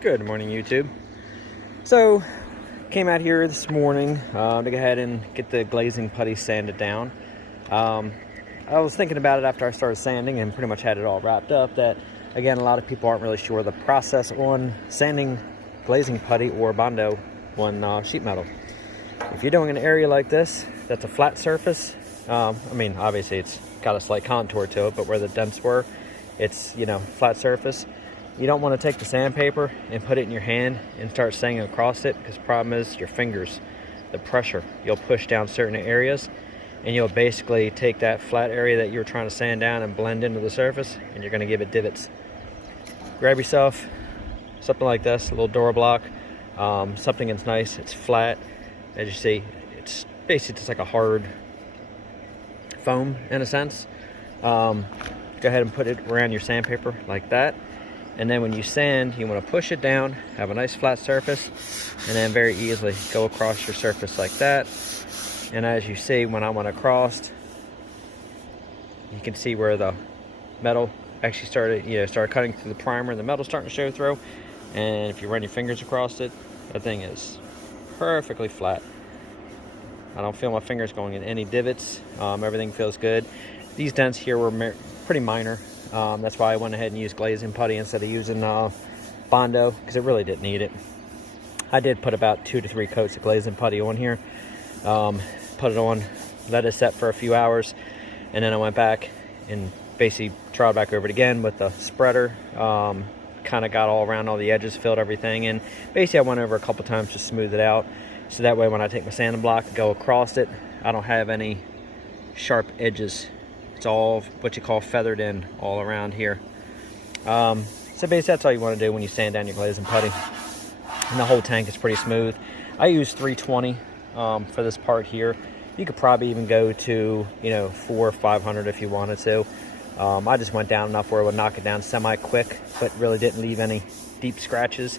Good morning, YouTube. So, came out here this morning to go ahead and get the glazing putty sanded down. I was thinking about it after I started sanding and pretty much had it all wrapped up that, again, a lot of people aren't really sure the process on sanding glazing putty or Bondo on sheet metal. If you're doing an area like this, that's a flat surface. I mean, obviously it's got a slight contour to it, but where the dents were, it's, flat surface. You don't want to take the sandpaper and put it in your hand and start sanding across it, because the problem is your fingers, the pressure. You'll push down certain areas and you'll basically take that flat area that you're trying to sand down and blend into the surface, and you're going to give it divots. Grab yourself something like this, a little door block, something that's nice, it's flat. As you see, it's basically just like a hard foam in a sense. Go ahead and put it around your sandpaper like that. And then when you sand, you want to push it down, have a nice flat surface, and then very easily go across your surface like that. And as you see, when I went across, you can see where the metal actually started cutting through the primer, and the metal's starting to show through. And if you run your fingers across it, that thing is perfectly flat. I don't feel my fingers going in any divots. Everything feels good. These dents here were pretty minor. That's why I went ahead and used glazing putty instead of using Bondo, because it really didn't need it. I did put about 2 to 3 coats of glazing putty on here. Put it on, let it set for a few hours, and then I went back and basically tried back over it again with the spreader. Kind of got all around all the edges, filled everything, and basically I went over a couple times to smooth it out, so that way when I take my sanding block and go across it, I don't have any sharp edges. It's all what you call feathered in all around here. So basically that's all you want to do when you sand down your glazing putty. And the whole tank is pretty smooth. I use 320 for this part here. You could probably even go to 400 or 500 if you wanted to. I just went down enough where it would knock it down semi-quick, but really didn't leave any deep scratches.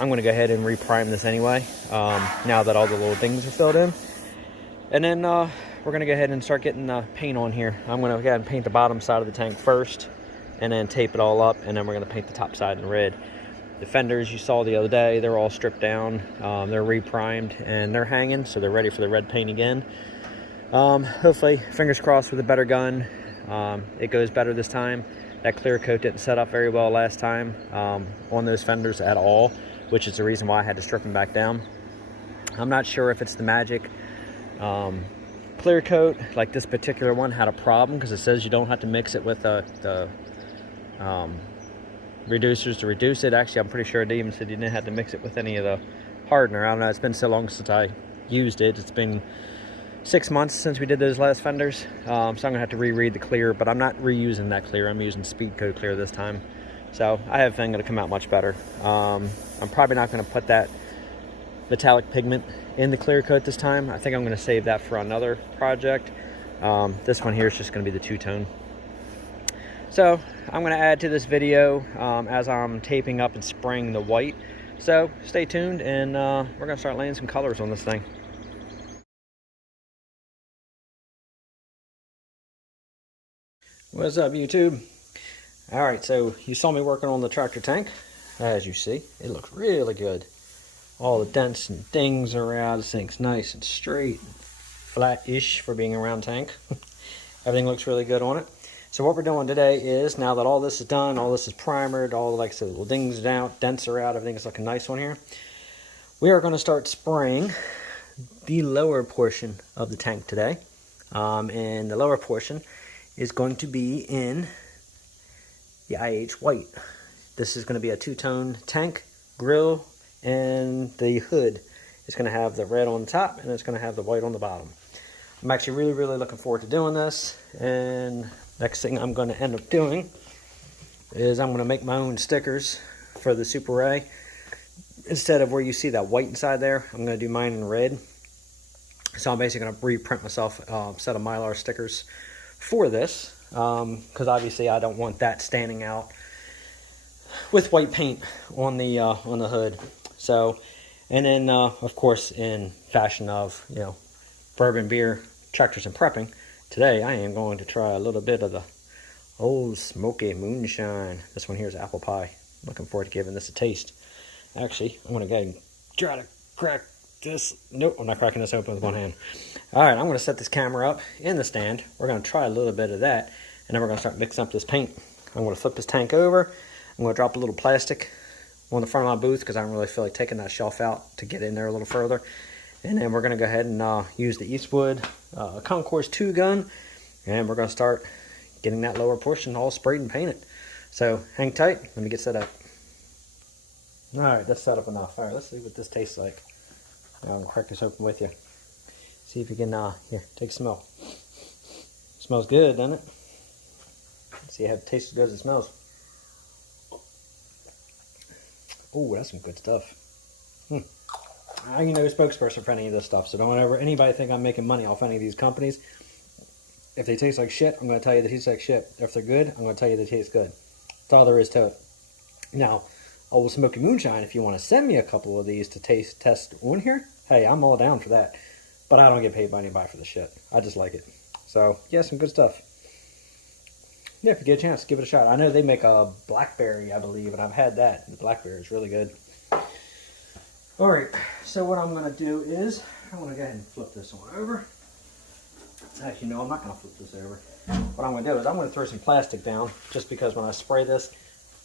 I'm going to go ahead and reprime this anyway, now that all the little dings are filled in. And then we're going to go ahead and start getting paint on here. I'm going to go ahead and paint the bottom side of the tank first, and then tape it all up, and then we're going to paint the top side in red. The fenders you saw the other day, they're all stripped down. They're reprimed, and they're hanging, so they're ready for the red paint again. Hopefully, fingers crossed, with a better gun, it goes better this time. That clear coat didn't set up very well last time on those fenders at all, which is the reason why I had to strip them back down. I'm not sure if it's the Magic clear coat, like this particular one had a problem, because it says you don't have to mix it with the reducers to reduce it. Actually, I'm pretty sure it even said you didn't have to mix it with any of the hardener. I don't know, it's been so long since I used it. It's been 6 months since we did those last fenders, so I'm gonna have to reread the clear, but I'm not reusing that clear. I'm using Speed Coat clear this time, so I have a feeling it'll come out much better. I'm probably not going to put that metallic pigment in the clear coat this time. I think I'm going to save that for another project. This one here is just going to be the two-tone. So I'm going to add to this video as I'm taping up and spraying the white. So stay tuned, and we're going to start laying some colors on this thing. What's up, YouTube? Alright, so you saw me working on the tractor tank. As you see, it looks really good. All the dents and dings are out. This thing's nice and straight, flat-ish for being a round tank. Everything looks really good on it. So what we're doing today is, now that all this is done, all this is primered, all, like I said, little dings are out, dents are out, everything is looking nice on here, we are going to start spraying the lower portion of the tank today. And the lower portion is going to be in the IH white. This is going to be a two-tone tank, grill, and the hood is going to have the red on top, and it's going to have the white on the bottom. I'm actually really looking forward to doing this, and next thing I'm going to end up doing is I'm going to make my own stickers for the Super A. Instead of where you see that white inside there, I'm going to do mine in red. So I'm basically going to reprint myself a set of Mylar stickers for this, because obviously I don't want that standing out with white paint on the hood. So, and then of course, in fashion of bourbon, beer, tractors, and prepping, today I am going to try a little bit of the Ole Smokey Moonshine. This one here is apple pie. Looking forward to giving this a taste. Actually, I'm gonna go ahead and try to crack this. Nope, I'm not cracking this open with one hand. All right, I'm gonna set this camera up in the stand. We're gonna try a little bit of that, and then we're gonna start mixing up this paint. I'm gonna flip this tank over. I'm gonna drop a little plastic on the front of my booth because I don't really feel like taking that shelf out to get in there a little further. And then we're gonna go ahead and use the Eastwood Concourse 2 gun, and we're gonna start getting that lower portion all sprayed and painted. So hang tight, let me get set up. All right, that's set up enough. All right, let's see what this tastes like. I'm gonna crack this open with you. See if you can, here, take a smell. Smells good, doesn't it? See how it tastes as good as it smells. Oh, that's some good stuff. I ain't no spokesperson for any of this stuff, so don't ever anybody think I'm making money off any of these companies. If they taste like shit, I'm going to tell you they taste like shit. If they're good, I'm going to tell you they taste good. That's all there is to it. Now, Ole Smokey Moonshine, if you want to send me a couple of these to test on here, hey, I'm all down for that. But I don't get paid by anybody for the shit. I just like it. So, yeah, some good stuff. Yeah, if you get a chance, give it a shot. I know they make a blackberry, I believe, and I've had that. The blackberry is really good. All right, so what I'm going to do is, I'm going to go ahead and flip this one over. Actually, no, I'm not going to flip this over. What I'm going to do is I'm going to throw some plastic down, just because when I spray this,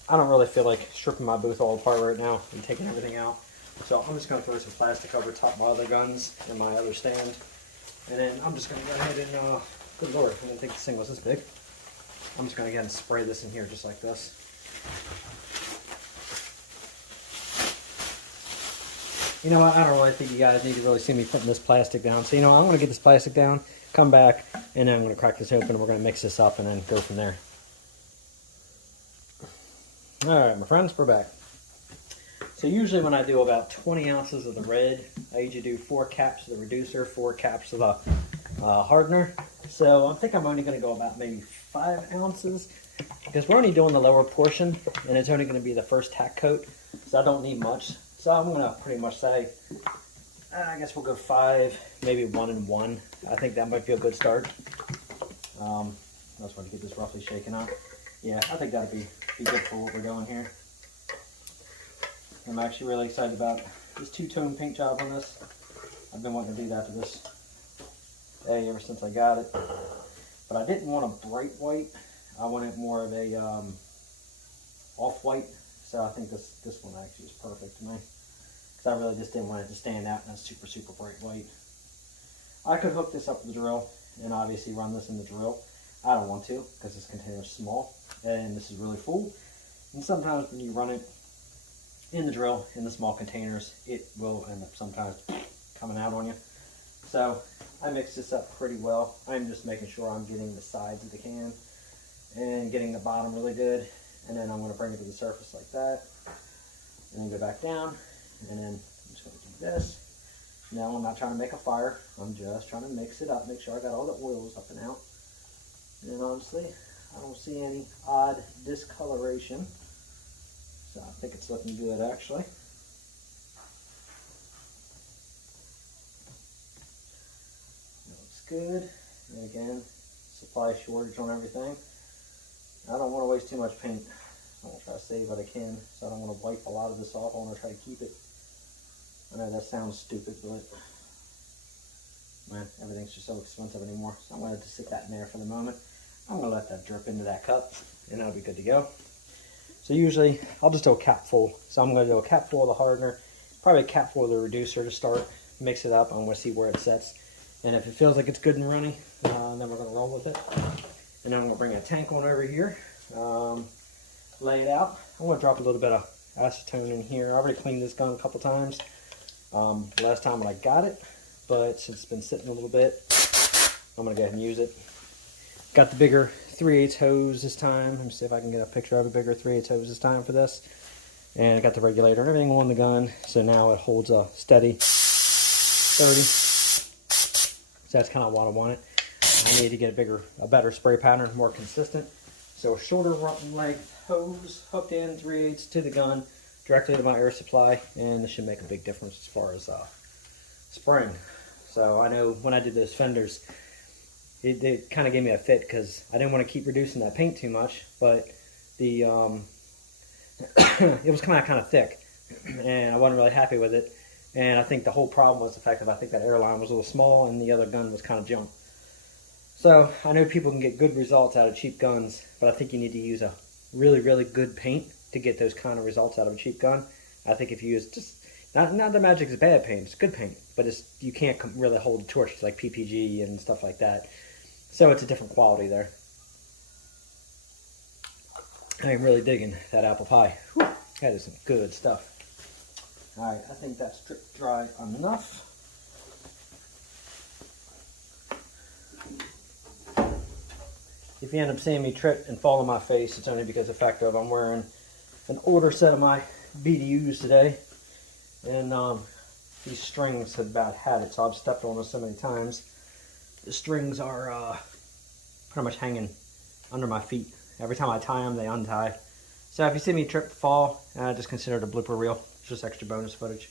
I don't really feel like stripping my booth all apart right now and taking everything out. So I'm just going to throw some plastic over top my other guns and my other stand. And then I'm just going to go ahead and, good lord, I didn't think this thing was this big. I'm just going to go ahead and spray this in here just like this. You know what, I don't really think you guys need to really see me putting this plastic down. So, you know, I'm going to get this plastic down, come back, and then I'm going to crack this open and we're going to mix this up and then go from there. Alright, my friends, we're back. So usually when I do about 20 ounces of the red, I usually do 4 caps of the reducer, 4 caps of the hardener. So I think I'm only going to go about maybe 5 ounces because we're only doing the lower portion and it's only going to be the first tack coat. So I don't need much. So I'm going to pretty much say, I guess we'll go 5, maybe 1 and 1. I think that might be a good start. I just want to get this roughly shaken up. Yeah, I think that'll be good for what we're doing here. I'm actually really excited about this two-tone paint job on this. I've been wanting to do that to this day ever since I got it. But I didn't want a bright white. I wanted more of a off-white. So I think this one actually is perfect to me. Because I really just didn't want it to stand out in a super, super bright white. I could hook this up with the drill and obviously run this in the drill. I don't want to because this container is small and this is really full. And sometimes when you run it in the drill in the small containers, it will end up sometimes coming out on you. So I mixed this up pretty well. I'm just making sure I'm getting the sides of the can and getting the bottom really good. And then I'm going to bring it to the surface like that. And then go back down. And then I'm just going to do this. Now I'm not trying to make a fire. I'm just trying to mix it up. Make sure I got all the oils up and out. And honestly, I don't see any odd discoloration. So I think it's looking good actually. Looks good. And again, supply shortage on everything. I don't want to waste too much paint. I want to try to save what I can. So I don't want to wipe a lot of this off. I want to try to keep it. I know that sounds stupid, but man, everything's just so expensive anymore. So I'm going to just stick that in there for the moment. I'm going to let that drip into that cup and that'll be good to go. So usually I'll just do a cap full. So I'm going to do a cap full of the hardener, probably a cap full of the reducer to start, mix it up. I'm going to see where it sets. And if it feels like it's good and runny, then we're going to roll with it. And then I'm going to bring a tank on over here, lay it out. I'm going to drop a little bit of acetone in here. I already cleaned this gun a couple times. Last time when I got it, but since it's been sitting a little bit, I'm going to go ahead and use it. Got the bigger 3/8 hose this time. Let me see if I can get a picture of a bigger 3/8 hose this time for this. And I got the regulator and everything on the gun, so now it holds a steady 30. So that's kind of what I wanted. I need to get a better spray pattern, more consistent. So a shorter length hose hooked in 3/8 to the gun, directly to my air supply, and this should make a big difference as far as spraying. So I know when I did those fenders, it kind of gave me a fit because I didn't want to keep reducing that paint too much, but the it was kind of thick. and I wasn't really happy with it. And I think the whole problem was the fact that I think that airline was a little small and the other gun was kind of junk. So I know people can get good results out of cheap guns, but I think you need to use a really, really good paint to get those kind of results out of a cheap gun. I think if you use just, not that Magic's bad paint, it's good paint, but you can't really hold torches like PPG and stuff like that. So it's a different quality there. I am really digging that apple pie. Whew, that is some good stuff. Alright, I think that's drip dry enough. If you end up seeing me trip and fall on my face, it's only because of the fact of I'm wearing an older set of my BDUs today. And these strings have about had it, so I've stepped on them so many times. The strings are pretty much hanging under my feet. Every time I tie them, they untie. So if you see me trip, fall, just consider it a blooper reel. It's just extra bonus footage.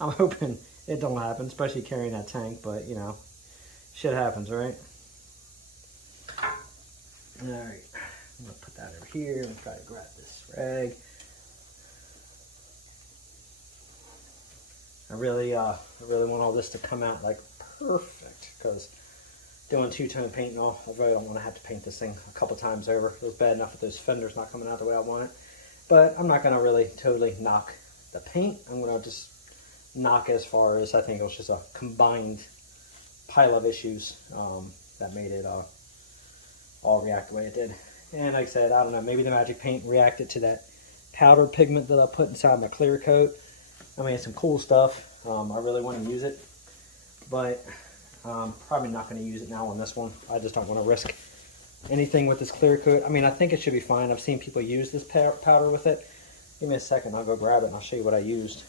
I'm hoping it don't happen, especially carrying that tank, but you know, shit happens, right? Alright, I'm gonna put that over here and try to grab this rag. I really want all this to come out like perfect, because doing two-tone paint and all, I really don't want to have to paint this thing a couple times over. It was bad enough with those fenders not coming out the way I want it. But I'm not going to really totally knock the paint. I'm going to just knock as far as I think it was just a combined pile of issues that made it all react the way it did. And like I said, I don't know, maybe the Magic paint reacted to that powder pigment that I put inside my clear coat. I mean, it's some cool stuff. I really want to use it, but probably not going to use it now on this one. I just don't want to risk anything with this clear coat. I mean, I think it should be fine. I've seen people use this powder with it. Give me a second, I'll go grab it and I'll show you what I used.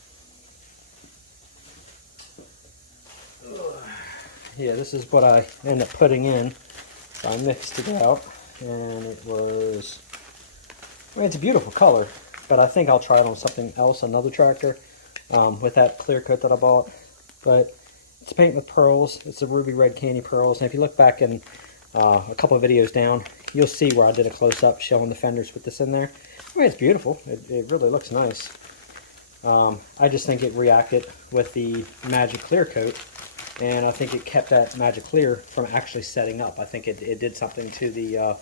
Yeah, this is what I ended up putting in. So I mixed it out, and it was, I mean, it's a beautiful color, but I think I'll try it on something else, another tractor, with that clear coat that I bought. But it's paint with pearls. It's the ruby red candy pearls. And if you look back in a couple of videos down, you'll see where I did a close-up showing the fenders with this in there. I mean, it's beautiful. It really looks nice. I just think it reacted with the Magic Clear coat, and I think it kept that Magic Clear from actually setting up. I think it did something to the...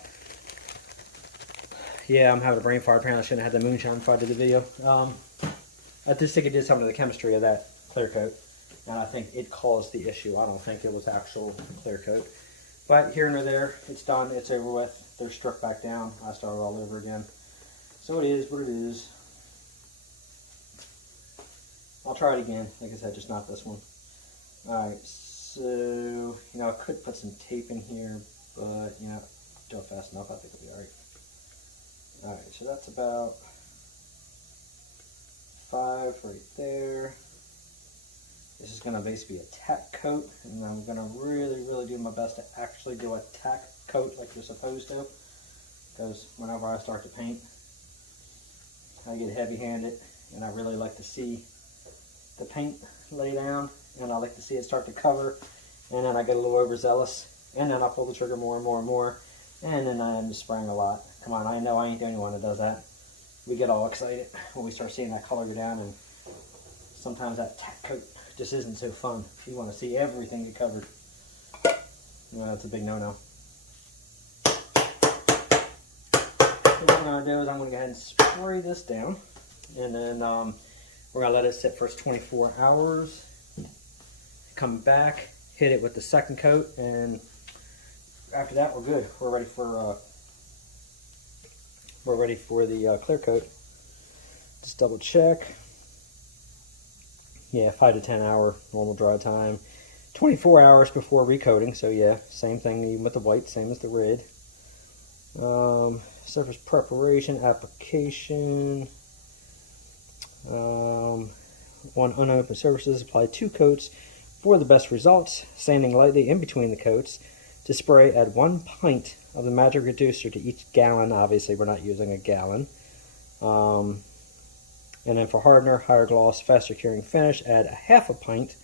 yeah, I'm having a brain fart. Apparently I shouldn't have had the moonshine before I did the video. I just think it did something to the chemistry of that clear coat, and I think it caused the issue. I don't think it was actual clear coat. But here and there, it's done. It's over with. They're struck back down. I started all over again. So it is what it is. I'll try it again. Like I said, just not this one. Alright, so, you know, I could put some tape in here, but, you know, do it fast enough, I think it'll be alright. Alright, so that's about 5 right there. This is going to basically be a tack coat, and I'm going to really do my best to actually do a tack coat like you're supposed to, because whenever I start to paint, I get heavy-handed, and I really like to see the paint lay down, and I like to see it start to cover, and then I get a little overzealous, and then I pull the trigger more and more and more, and then I end up spraying a lot. Come on, I know I ain't the only one that does that. We get all excited when we start seeing that color go down, and sometimes that tack coat just isn't so fun. You want to see everything get covered. Well, that's a big no-no. So what I'm going to do is I'm going to go ahead and spray this down, and then we're going to let it sit for 24 hours. Come back, hit it with the second coat, and after that we're good. We're ready for the clear coat. Just double check. Yeah, 5 to 10 hour normal dry time. 24 hours before recoating, so yeah, same thing even with the white, same as the red. Surface preparation, application. On unopened surfaces, apply 2 coats for the best results. Sanding lightly in between the coats. To spray, add 1 pint of the Magic Reducer to each gallon. Obviously, we're not using a gallon. And then for hardener, higher gloss, faster curing finish, add a half a pint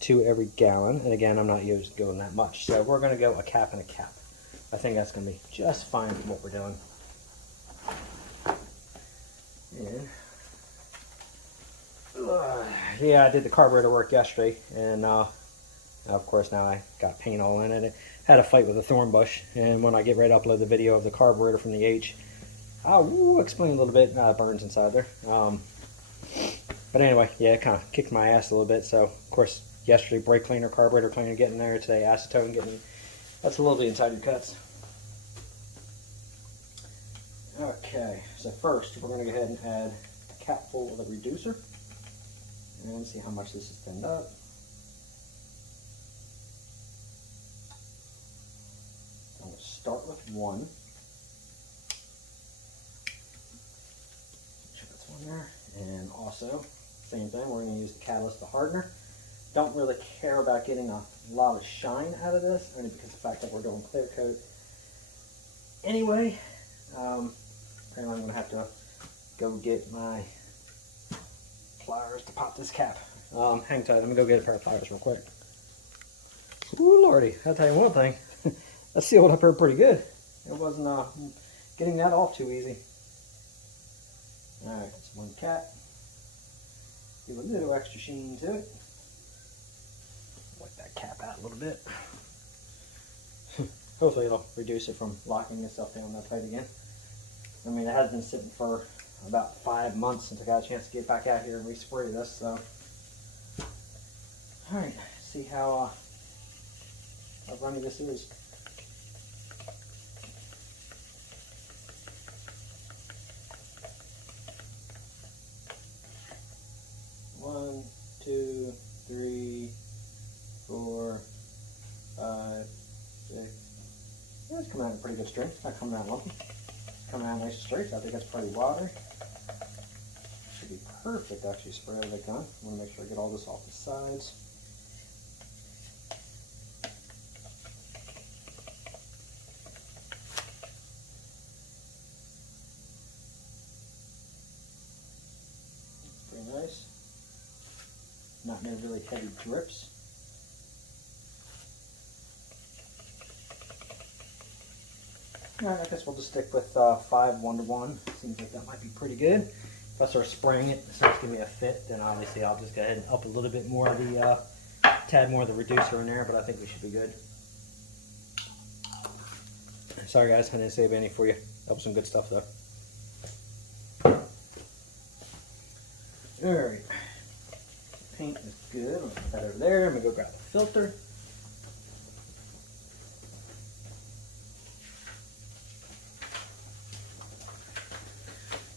to every gallon. And again, I'm not going that much. So we're going to go a cap and a cap. I think that's going to be just fine for what we're doing. And Yeah, I did the carburetor work yesterday, and of course now I got paint all in it. Had a fight with a thorn bush, and when I get ready to upload the video of the carburetor from the H, I'll explain a little bit. It burns inside there. But anyway, yeah, it kind of kicked my ass a little bit. So, of course, yesterday brake cleaner, carburetor cleaner getting there. Today acetone getting. That's a little bit inside your cuts. Okay, so first we're going to go ahead and add a cap full of the reducer and see how much this is thinned up. I'm going to start with one. Make sure that's one there. And also, same thing, we're going to use the catalyst, the hardener. Don't really care about getting a lot of shine out of this, only because of the fact that we're doing clear coat. Anyway, apparently I'm going to have to go get my pliers to pop this cap. Hang tight, let me go get a pair of pliers real quick. Ooh lordy, I'll tell you one thing, that sealed up here pretty good. It wasn't getting that off too easy. Alright, so one cap. Give a little extra sheen to it. Wipe that cap out a little bit. Hopefully it'll reduce it from locking itself down that tight again. I mean, it has been sitting for about 5 months since I got a chance to get back out here and respray this, so. Alright, see how runny this is. One, two, three, four, five, six. Yeah, it's coming out in pretty good strength. It's not coming out lumpy. It's coming out nice and straight, so I think that's pretty watery. Should be perfect actually to spray over the gun. I want to make sure I get all this off the sides. That's pretty nice. Not no really heavy drips. Alright, I guess we'll just stick with 5 1-to-1. Seems like that might be pretty good. If I start spraying it, it starts giving me a fit, then obviously I'll just go ahead and up a little bit more of the, tad more of the reducer in there, but I think we should be good. Sorry guys, I didn't save any for you. That was some good stuff though. Alright. Paint is good. I'm going to put that over there. I'm going to go grab the filter.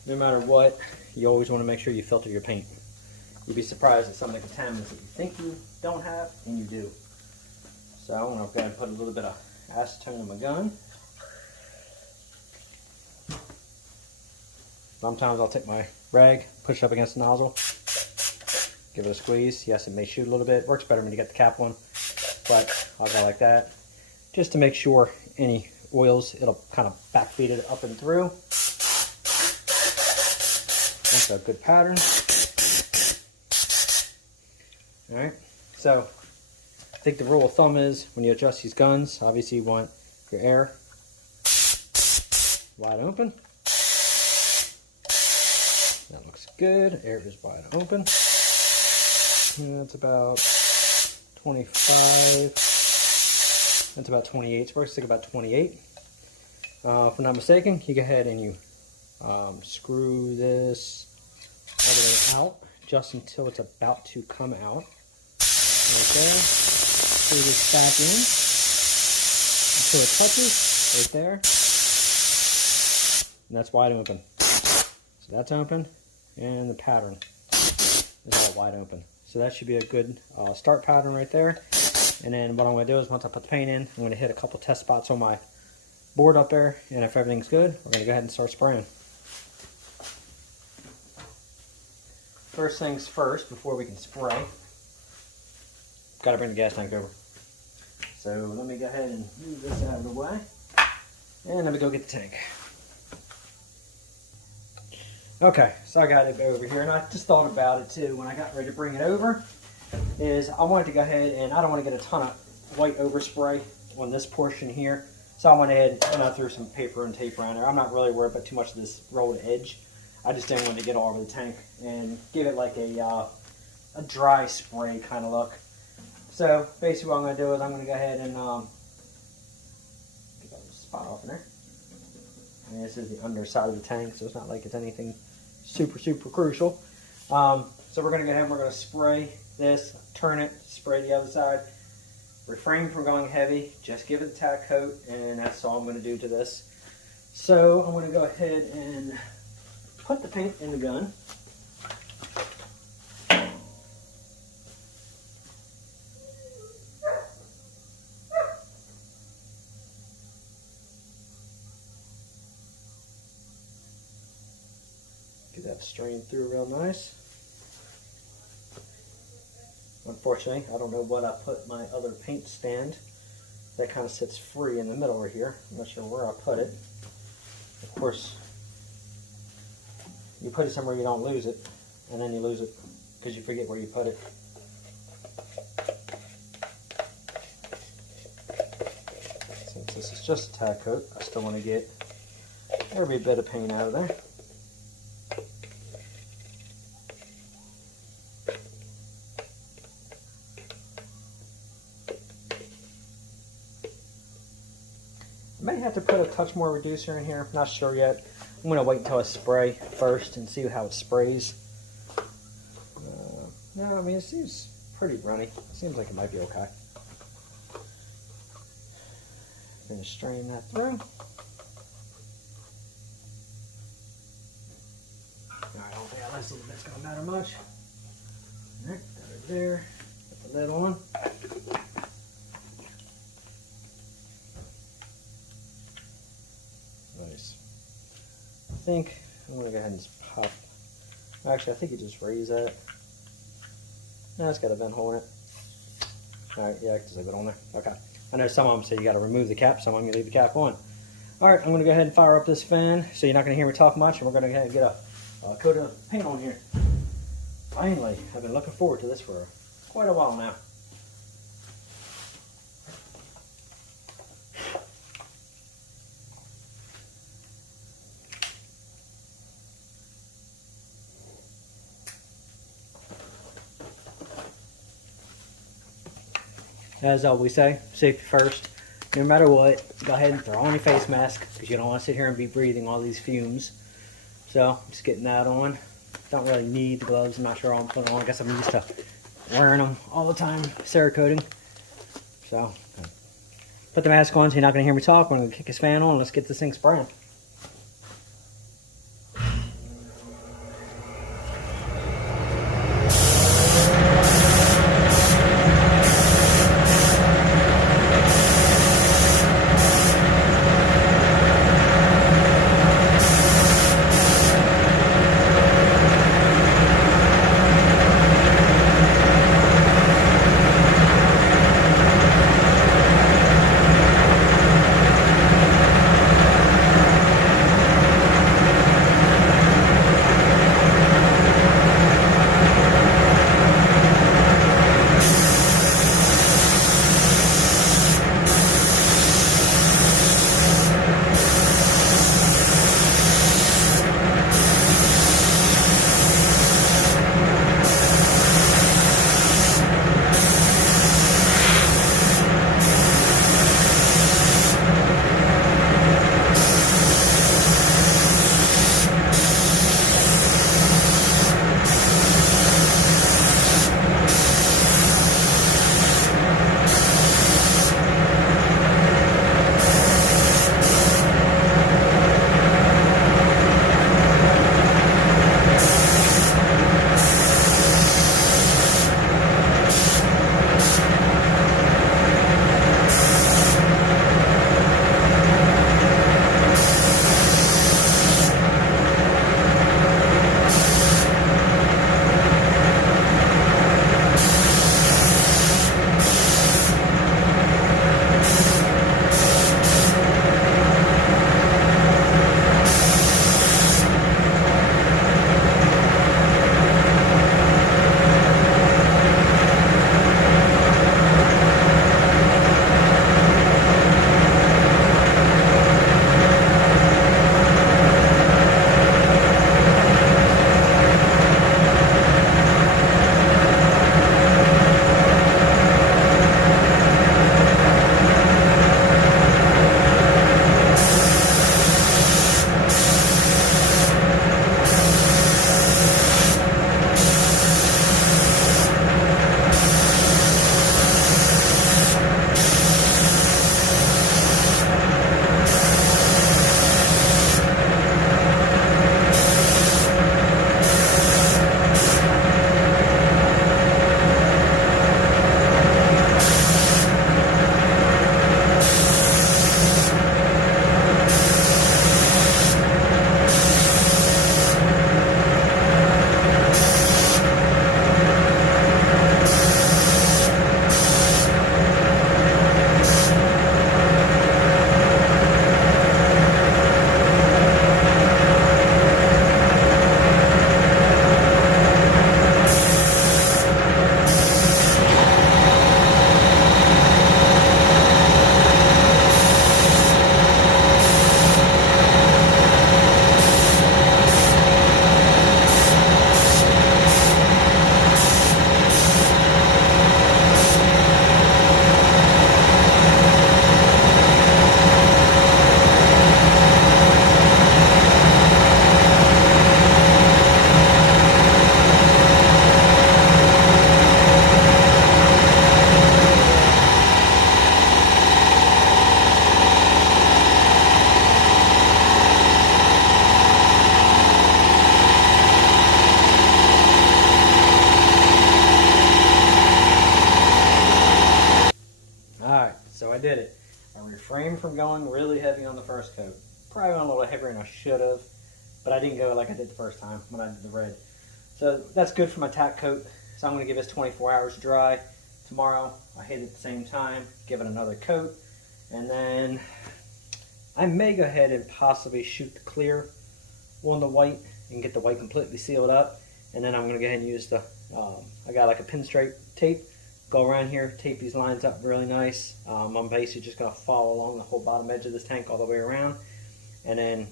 No matter what, you always want to make sure you filter your paint. You'd be surprised at some of the contaminants that you think you don't have, and you do. So I'm going to go ahead and put a little bit of acetone in my gun. Sometimes I'll take my rag, push it up against the nozzle, give it a squeeze. Yes, it may shoot a little bit. Works better when you get the cap one, but I'll go like that. Just to make sure any oils, it'll kind of backfeed it up and through. That's a good pattern. Alright, so I think the rule of thumb is when you adjust these guns, obviously you want your air wide open. That looks good. Air is wide open. And that's about 25. That's about 28. So we're going to stick about 28. If I'm not mistaken, you go ahead and you screw this everything out just until it's about to come out. Right there. Screw this back in until it touches right there. And that's wide open. So that's open, and the pattern is all wide open. So that should be a good start pattern right there. And then what I'm going to do is once I put the paint in, I'm going to hit a couple test spots on my board up there, and if everything's good, we're going to go ahead and start spraying. First things first, before we can spray, got to bring the gas tank over. So let me go ahead and move this out of the way, and let me go get the tank. Okay, so I got it over here, and I just thought about it too when I got ready to bring it over, is I wanted to go ahead and I don't want to get a ton of white overspray on this portion here, so I went ahead and I threw some paper and tape around there. I'm not really worried about too much of this rolled edge. I just didn't want to get all over the tank, and give it like a a dry spray kind of look. So basically what I'm going to do is I'm going to go ahead and get that spot off in there. And this is the underside of the tank, so it's not like it's anything super crucial. So we're going to go ahead and we're going to spray this, turn it, spray the other side. Refrain from going heavy, just give it a tack coat, and that's all I'm going to do to this. So I'm going to go ahead and put the paint in the gun. Get that strained through real nice. Unfortunately, I don't know what I put my other paint stand. That kind of sits free in the middle right here. I'm not sure where I put it. Of course, you put it somewhere you don't lose it, and then you lose it because you forget where you put it. Since this is just a tack coat, I still want to get every bit of paint out of there. I may have to put a touch more reducer in here. I'm not sure yet. I'm going to wait until I spray first and see how it sprays. No, I mean, it seems pretty runny. It seems like it might be okay. Going to strain that through. I don't think that little bit's going to matter much. Alright, got it there. Put the lid on. Nice. I think I'm going to go ahead and just pop. Actually, I think you just raise that. No, it's got a vent hole in it. Alright, yeah, just leave it on there. Okay. I know some of them say you got to remove the cap, some of them you leave the cap on. Alright, I'm going to go ahead and fire up this fan so you're not going to hear me talk much, and we're going to go ahead and get a coat of paint on here. Finally, I've been looking forward to this for quite a while now. As always say, safety first. No matter what, go ahead and throw on your face mask because you don't want to sit here and be breathing all these fumes. So, I'm just getting that on. Don't really need the gloves. I'm not sure I'll put them on. I guess I'm used to wearing them all the time, Cerakoting. So, put the mask on so you're not going to hear me talk. I'm going to kick his fan on and let's get this thing spraying. I did it. I refrained from going really heavy on the first coat. Probably went a little heavier than I should have, but I didn't go like I did the first time when I did the red. So that's good for my tack coat. So I'm going to give this 24 hours to dry. Tomorrow I hit it at the same time, give it another coat, and then I may go ahead and possibly shoot the clear on the white and get the white completely sealed up. And then I'm going to go ahead and use the, I got like a pinstripe tape, go around here, tape these lines up really nice. I'm basically just going to follow along the whole bottom edge of this tank all the way around, and then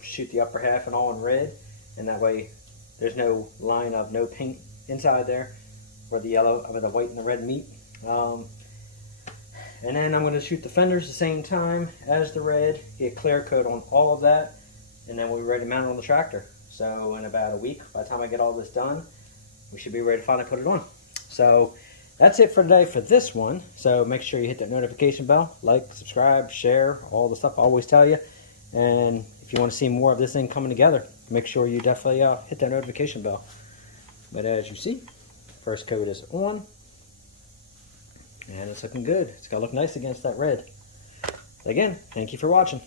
shoot the upper half and all in red, and that way there's no line of no paint inside there where the yellow, the white and the red meet. And then I'm going to shoot the fenders the same time as the red, get clear coat on all of that, and then we'll be ready to mount it on the tractor. So in about a week, by the time I get all this done, we should be ready to finally put it on. So that's it for today for this one. So make sure you hit that notification bell, like, subscribe, share, all the stuff I always tell you. And if you want to see more of this thing coming together, make sure you definitely hit that notification bell. But as you see, first coat is on, and it's looking good. It's got to look nice against that red. Again, thank you for watching.